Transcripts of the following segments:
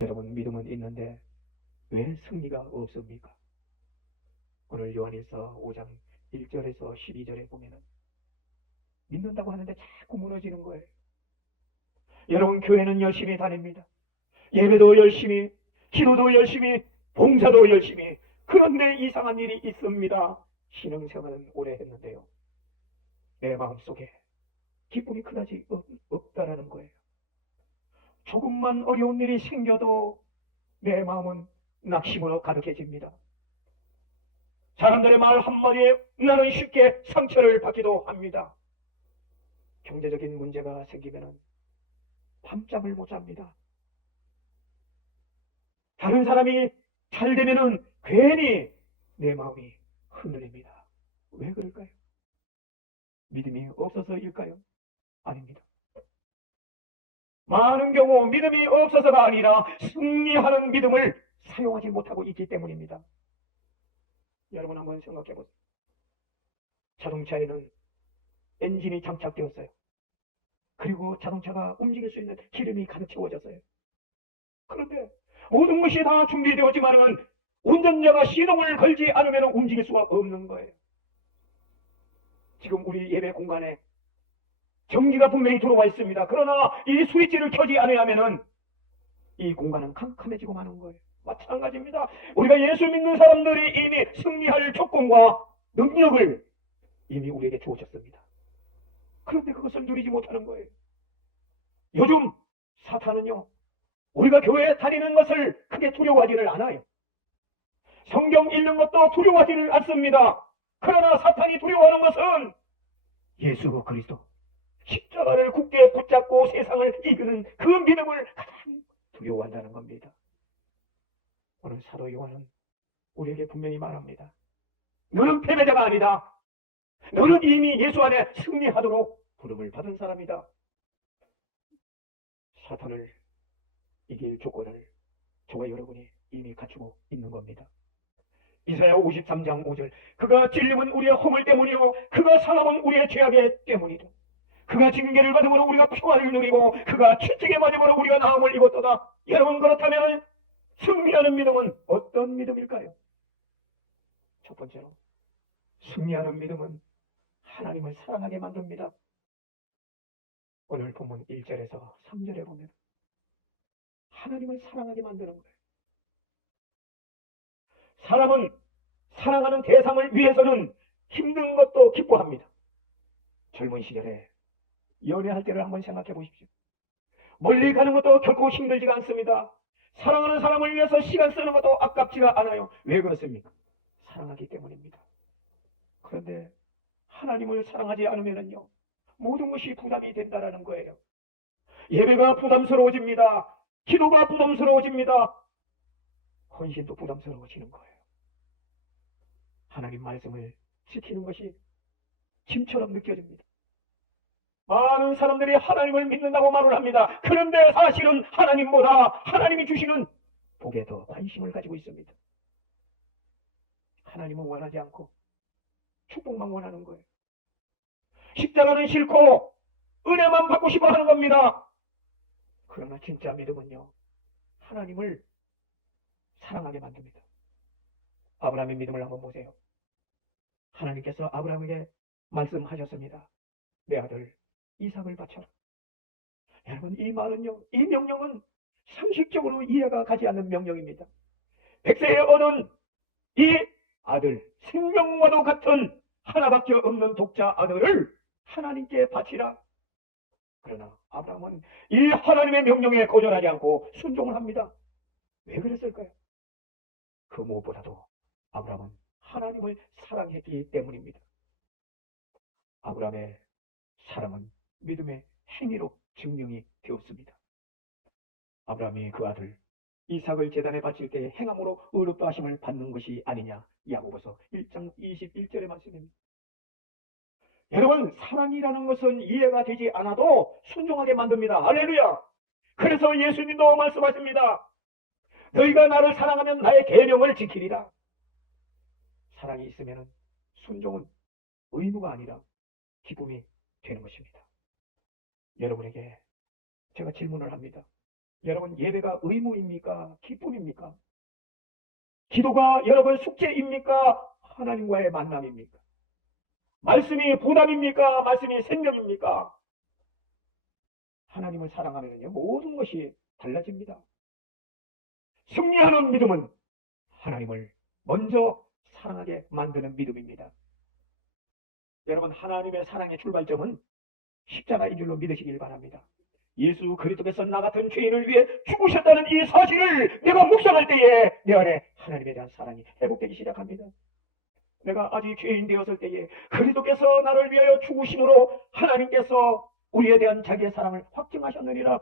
여러분, 믿음은 있는데 왜 승리가 없습니까? 오늘 요한일서 5장 1절에서 12절에 보면은 믿는다고 하는데 자꾸 무너지는 거예요. 여러분, 교회는 열심히 다닙니다. 예배도 열심히, 기도도 열심히, 봉사도 열심히. 그런데 이상한 일이 있습니다. 신앙생활은 오래 했는데요, 내 마음속에 기쁨이 그다지 없다라는 거예요. 조금만 어려운 일이 생겨도 내 마음은 낙심으로 가득해집니다. 사람들의 말 한마디에 나는 쉽게 상처를 받기도 합니다. 경제적인 문제가 생기면 밤잠을 못 잡니다. 다른 사람이 잘 되면 괜히 내 마음이 흔들립니다. 왜 그럴까요? 믿음이 없어서일까요? 아닙니다. 많은 경우 믿음이 없어서가 아니라 승리하는 믿음을 사용하지 못하고 있기 때문입니다. 여러분, 한번 생각해 보세요. 자동차에는 엔진이 장착되었어요. 그리고 자동차가 움직일 수 있는 기름이 가득 채워졌어요. 그런데 모든 것이 다 준비되었지만은 운전자가 시동을 걸지 않으면 움직일 수가 없는 거예요. 지금 우리 예배 공간에 전기가 분명히 들어와 있습니다. 그러나 이 스위치를 켜지 않으면은 이 공간은 캄캄해지고 마는 거예요. 마찬가지입니다. 우리가 예수 믿는 사람들이 이미 승리할 조건과 능력을 이미 우리에게 주어졌습니다. 그런데 그것을 누리지 못하는 거예요. 요즘 사탄은요, 우리가 교회에 다니는 것을 크게 두려워하지를 않아요. 성경 읽는 것도 두려워하지를 않습니다. 그러나 사탄이 두려워하는 것은 예수 그리스도 십자가를 굳게 붙잡고 세상을 이기는 그 믿음을 가장 두려워한다는 겁니다. 오늘 사도 요한은 우리에게 분명히 말합니다. 너는 패배자가 아니다. 너는 이미 예수 안에 승리하도록 부름을 받은 사람이다. 사탄을 이길 조건을 저와 여러분이 이미 갖추고 있는 겁니다. 이사야 53장 5절, 그가 찔림은 우리의 허물 때문이요 그가 상함은 우리의 죄악의 때문이다. 그가 징계를 받음으로 우리가 평안을 누리고 그가 채찍에 맞음으로 우리가 나음을 입었도다. 여러분, 그렇다면 승리하는 믿음은 어떤 믿음일까요? 첫 번째로, 승리하는 믿음은 하나님을 사랑하게 만듭니다. 오늘 본문 1절에서 3절에 보면 하나님을 사랑하게 만드는 거예요. 사람은 사랑하는 대상을 위해서는 힘든 것도 기뻐합니다. 젊은 시절에 연애할 때를 한번 생각해 보십시오. 멀리 가는 것도 결코 힘들지가 않습니다. 사랑하는 사람을 위해서 시간 쓰는 것도 아깝지가 않아요. 왜 그렇습니까? 사랑하기 때문입니다. 그런데 하나님을 사랑하지 않으면요, 모든 것이 부담이 된다는 거예요. 예배가 부담스러워집니다. 기도가 부담스러워집니다. 헌신도 부담스러워지는 거예요. 하나님 말씀을 지키는 것이 짐처럼 느껴집니다. 많은 사람들이 하나님을 믿는다고 말을 합니다. 그런데 사실은 하나님보다 하나님이 주시는 복에 더 관심을 가지고 있습니다. 하나님은 원하지 않고 축복만 원하는 거예요. 십자가는 싫고 은혜만 받고 싶어 하는 겁니다. 그러나 진짜 믿음은요, 하나님을 사랑하게 만듭니다. 아브라함의 믿음을 한번 보세요. 하나님께서 아브라함에게 말씀하셨습니다. 내 아들 이삭을 바쳐라. 여러분, 이 말은요, 이 명령은 상식적으로 이해가 가지 않는 명령입니다. 백세에 얻은 이 아들, 생명과도 같은 하나밖에 없는 독자 아들을 하나님께 바치라. 그러나 아브라함은 이 하나님의 명령에 거절하지 않고 순종을 합니다. 왜 그랬을까요? 그 무엇보다도 아브라함은 하나님을 사랑했기 때문입니다. 아브라함의 사랑은 믿음의 행위로 증명이 되었습니다. 아브라함이 그 아들 이삭을 제단에 바칠 때 행함으로 의롭다 하심을 받는 것이 아니냐, 야고보서 1장 21절의 말씀입니다. 여러분, 사랑이라는 것은 이해가 되지 않아도 순종하게 만듭니다. 할렐루야. 그래서 예수님도 말씀하십니다. 너희가 나를 사랑하면 나의 계명을 지키리라. 사랑이 있으면 순종은 의무가 아니라 기쁨이 되는 것입니다. 여러분에게 제가 질문을 합니다. 여러분, 예배가 의무입니까? 기쁨입니까? 기도가 여러분 숙제입니까? 하나님과의 만남입니까? 말씀이 보답입니까? 말씀이 생명입니까? 하나님을 사랑하면요, 모든 것이 달라집니다. 승리하는 믿음은 하나님을 먼저 사랑하게 만드는 믿음입니다. 여러분, 하나님의 사랑의 출발점은 십자가인 줄로 믿으시길 바랍니다. 예수 그리스도께서 나 같은 죄인을 위해 죽으셨다는 이 사실을 내가 묵상할 때에 내 안에 하나님에 대한 사랑이 회복되기 시작합니다. 내가 아직 죄인 되었을 때에 그리스도께서 나를 위하여 죽으심으로 하나님께서 우리에 대한 자기의 사랑을 확증하셨느니라.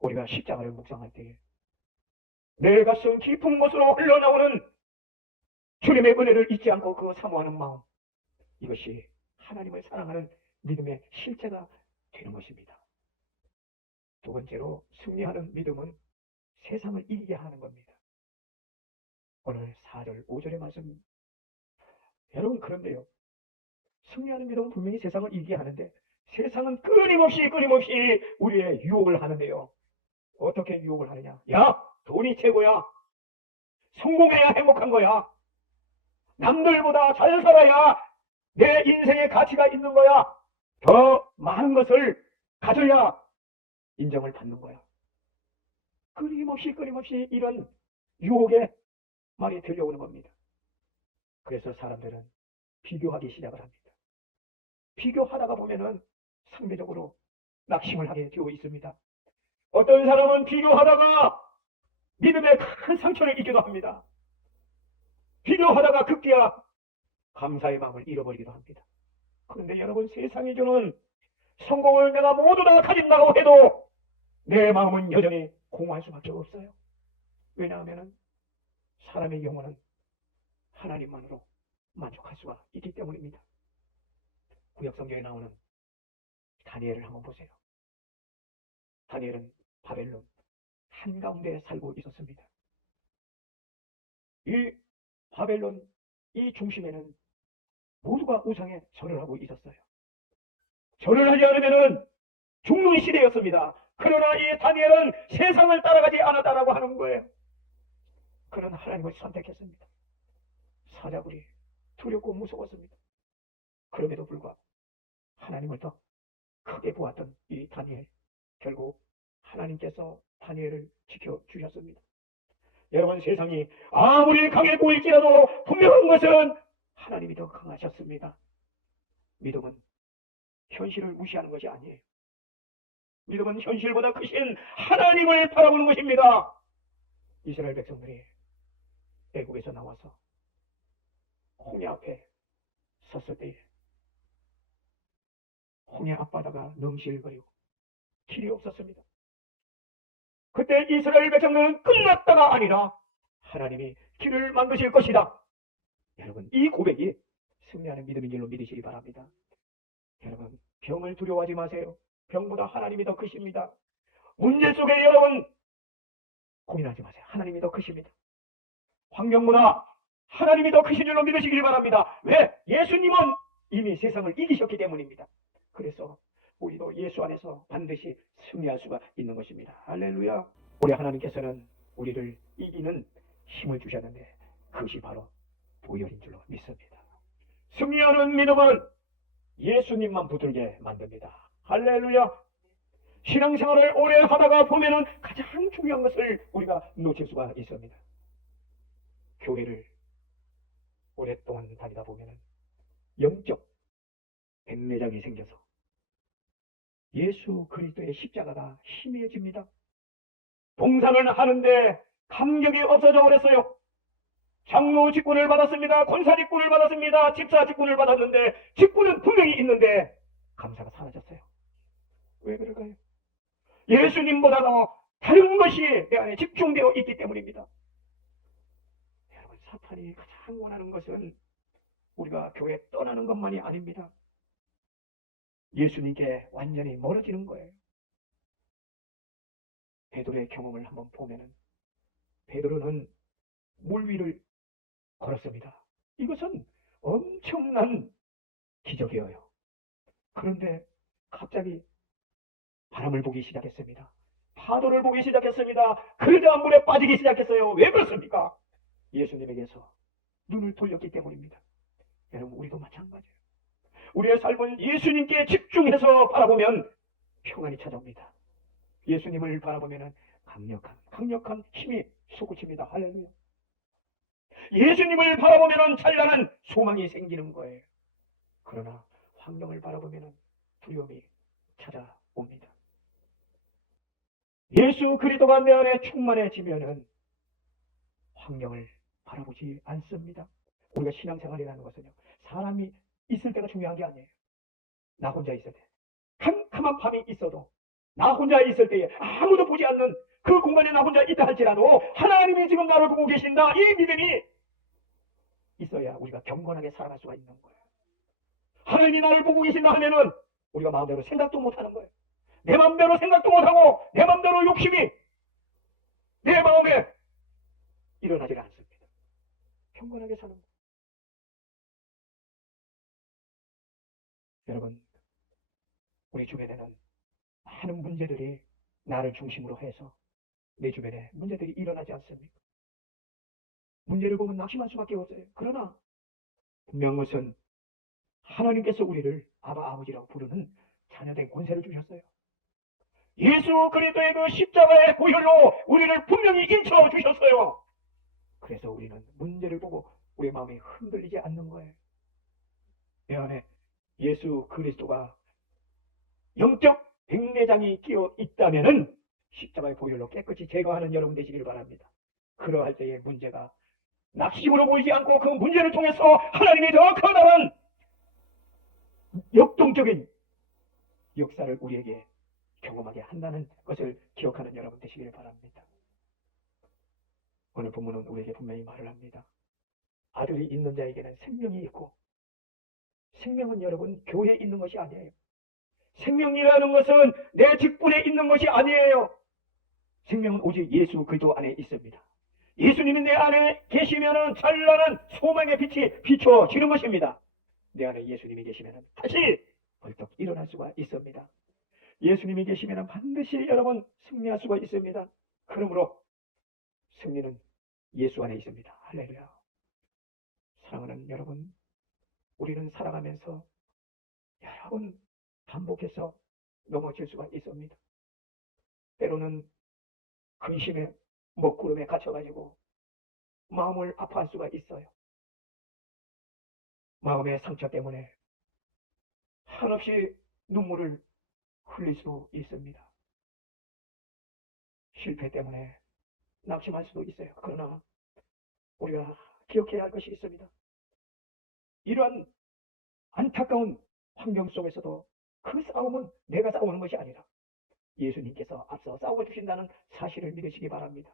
우리가 십자가를 묵상할 때에 내 가슴 깊은 곳으로 흘러나오는 주님의 은혜를 잊지 않고 그 사모하는 마음, 이것이 하나님을 사랑하는 믿음의 실체가 되는 것입니다. 두 번째로, 승리하는 믿음은 세상을 이기게 하는 겁니다. 오늘 4절, 5절의 말씀, 여러분, 그런데요, 승리하는 믿음은 분명히 세상을 이기게 하는데 세상은 끊임없이 우리의 유혹을 하는데요. 어떻게 유혹을 하느냐? 야, 돈이 최고야. 성공해야 행복한 거야. 남들보다 잘 살아야 내 인생의 가치가 있는 거야. 더 많은 것을 가져야 인정을 받는 거야. 끊임없이 이런 유혹의 말이 들려오는 겁니다. 그래서 사람들은 비교하기 시작을 합니다. 비교하다가 보면은 상대적으로 낙심을 하게 되어 있습니다. 어떤 사람은 비교하다가 믿음의 큰 상처를 입기도 합니다. 비교하다가 급기야 감사의 마음을 잃어버리기도 합니다. 그런데 여러분, 세상이 주는 성공을 내가 모두 다 가진다고 해도 내 마음은 여전히 공허할 수밖에 없어요. 왜냐하면 사람의 영혼은 하나님만으로 만족할 수가 있기 때문입니다. 구약성경에 나오는 다니엘을 한번 보세요. 다니엘은 바벨론 한가운데 살고 있었습니다. 이 바벨론 이 중심에는 모두가 우상에 절을 하고 있었어요. 절을 하지 않으면 죽는 시대였습니다. 그러나 이 다니엘은 세상을 따라가지 않았다라고 하는 거예요. 그는 하나님을 선택했습니다. 사자굴이 두렵고 무서웠습니다. 그럼에도 불구하고 하나님을 더 크게 보았던 이 다니엘, 결국 하나님께서 다니엘을 지켜주셨습니다. 여러분, 세상이 아무리 강해 보일지라도 분명한 것은 하나님이 더 강하셨습니다. 믿음은 현실을 무시하는 것이 아니에요. 믿음은 현실보다 크신 하나님을 바라보는 것입니다. 이스라엘 백성들이 애국에서 나와서 홍해 앞에 섰을 때에 홍해 앞바다가 넘실거리고 길이 없었습니다. 그때 이스라엘 백성들은 끝났다가 아니라 하나님이 길을 만드실 것이다. 여러분, 이 고백이 승리하는 믿음인 줄로 믿으시기 바랍니다. 여러분, 병을 두려워하지 마세요. 병보다 하나님이 더 크십니다. 문제 속에 여러분 고민하지 마세요. 하나님이 더 크십니다. 환경보다 하나님이 더 크신 줄로 믿으시길 바랍니다. 왜? 예수님은 이미 세상을 이기셨기 때문입니다. 그래서 우리도 예수 안에서 반드시 승리할 수가 있는 것입니다. 할렐루야. 우리 하나님께서는 우리를 이기는 힘을 주셨는데 그것이 바로 보혈인 줄로 믿습니다. 승리하는 믿음은 예수님만 붙들게 만듭니다. 할렐루야. 신앙생활을 오래 하다가 보면은 가장 중요한 것을 우리가 놓칠 수가 있습니다. 교회를 오랫동안 다니다 보면은 영적 백내장이 생겨서 예수 그리스도의 십자가가 희미해집니다. 봉사를 하는데 감격이 없어져 버렸어요. 장로 직분을 받았습니다. 권사 직분을 받았습니다. 집사 직분을 받았는데 직분은 분명히 있는데 감사가 사라졌어요. 왜 그럴까요? 예수님보다 더 다른 것이 내 안에 집중되어 있기 때문입니다. 여러분, 사탄이 가장 원하는 것은 우리가 교회 떠나는 것만이 아닙니다. 예수님께 완전히 멀어지는 거예요. 베드로의 경험을 한번 보면은 베드로는 물 위를 걸었습니다. 이것은 엄청난 기적이에요. 그런데 갑자기 바람을 보기 시작했습니다. 파도를 보기 시작했습니다. 그러자 물에 빠지기 시작했어요. 왜 그렇습니까? 예수님에게서 눈을 돌렸기 때문입니다. 여러분, 우리도 마찬가지예요. 우리의 삶은 예수님께 집중해서 바라보면 평안이 찾아옵니다. 예수님을 바라보면 강력한 힘이 솟구칩니다. 할렐루야. 예수님을 바라보면 찬란한 소망이 생기는 거예요. 그러나 환경을 바라보면 두려움이 찾아옵니다. 예수 그리스도가 내 안에 충만해지면은 환경을 바라보지 않습니다. 우리가 신앙생활이라는 것은요, 사람이 있을 때가 중요한 게 아니에요. 나 혼자 있을 때, 캄캄한 밤이 있어도 나 혼자 있을 때에 아무도 보지 않는 그 공간에 나 혼자 있다 할지라도 하나님이 지금 나를 보고 계신다, 이 믿음이 있어야 우리가 경건하게 살아갈 수가 있는 거예요. 하나님이 나를 보고 계신다 하면은 우리가 마음대로 생각도 못하는 거예요. 내 마음대로 생각도 못하고 내 마음대로 욕심이 내 마음에 일어나지 않습니다. 경건하게 사는 거예요. 여러분, 우리 주변에는 많은 문제들이 나를 중심으로 해서 내 주변에 문제들이 일어나지 않습니까? 문제를 보면 낙심할 수밖에 없어요. 그러나 분명한 것은 하나님께서 우리를 아버지라고 부르는 자녀된 권세를 주셨어요. 예수 그리스도의 그 십자가의 보혈로 우리를 분명히 인쳐 주셨어요. 그래서 우리는 문제를 보고 우리 마음이 흔들리지 않는 거예요. 내 안에 예수 그리스도가 영적 백내장이 끼어 있다면은 십자가의 보혈로 깨끗이 제거하는 여러분 되시기를 바랍니다. 그러할 때의 문제가 낙심으로 보이지 않고 그 문제를 통해서 하나님이 더 커다란 역동적인 역사를 우리에게 경험하게 한다는 것을 기억하는 여러분 되시기를 바랍니다. 오늘 본문은 우리에게 분명히 말을 합니다. 아들이 있는 자에게는 생명이 있고, 생명은 여러분 교회에 있는 것이 아니에요. 생명이라는 것은 내 직분에 있는 것이 아니에요. 생명은 오직 예수 그리스도 안에 있습니다. 예수님이 내 안에 계시면은 찬란한 소망의 빛이 비춰지는 것입니다. 내 안에 예수님이 계시면은 다시 벌떡 일어날 수가 있습니다. 예수님이 계시면은 반드시 여러분 승리할 수가 있습니다. 그러므로 승리는 예수 안에 있습니다. 할렐루야. 사랑하는 여러분, 우리는 살아가면서 여러 번 반복해서 넘어질 수가 있습니다. 때로는 근심의 먹구름에 갇혀가지고 마음을 아파할 수가 있어요. 마음의 상처 때문에 한없이 눈물을 흘릴 수 있습니다. 실패 때문에 낙심할 수도 있어요. 그러나 우리가 기억해야 할 것이 있습니다. 이러한 안타까운 환경 속에서도 그 싸움은 내가 싸우는 것이 아니라 예수님께서 앞서 싸워 주신다는 사실을 믿으시기 바랍니다.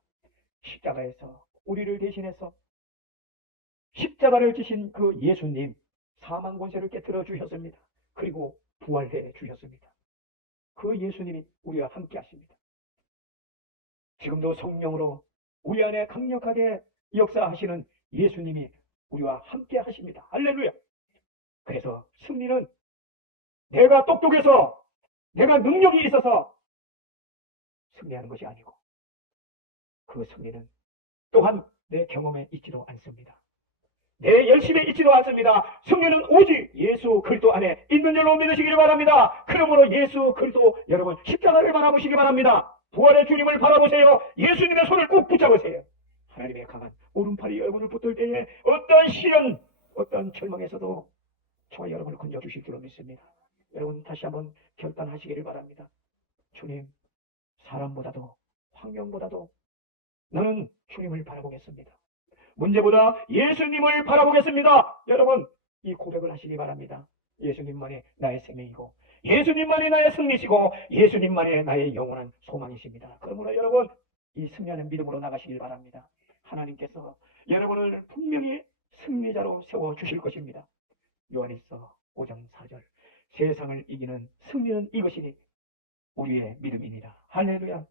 십자가에서 우리를 대신해서 십자가를 지신 그 예수님, 사망 권세를 깨뜨려 주셨습니다. 그리고 부활해 주셨습니다. 그 예수님이 우리와 함께 하십니다. 지금도 성령으로 우리 안에 강력하게 역사하시는 예수님이 우리와 함께 하십니다. 할렐루야. 그래서 승리는 내가 똑똑해서, 내가 능력이 있어서 승리하는 것이 아니고, 그 승리는 또한 내 경험에 있지도 않습니다. 내 열심에 있지도 않습니다. 승리는 오직 예수 그리스도 안에 있는 줄로 믿으시기를 바랍니다. 그러므로 예수 그리스도 여러분 십자가를 바라보시기 바랍니다. 부활의 주님을 바라보세요. 예수님의 손을 꼭 붙잡으세요. 하나님의 강한 오른팔이 여러분을 붙들 때에 어떤 시련, 어떤 절망에서도 저와 여러분을 건져주실 줄로 믿습니다. 여러분 다시 한번 결단하시기를 바랍니다. 주님, 사람보다도 환경보다도 나는 주님을 바라보겠습니다. 문제보다 예수님을 바라보겠습니다. 여러분 이 고백을 하시기 바랍니다. 예수님만이 나의 생명이고, 예수님만이 나의 승리시고, 예수님만이 나의 영원한 소망이십니다. 그러므로 여러분 이 승리하는 믿음으로 나가시길 바랍니다. 하나님께서 여러분을 분명히 승리자로 세워주실 것입니다. 요한일서 5장 4절, 세상을 이기는 승리는 이것이니 우리의 믿음입니다. 할렐루야.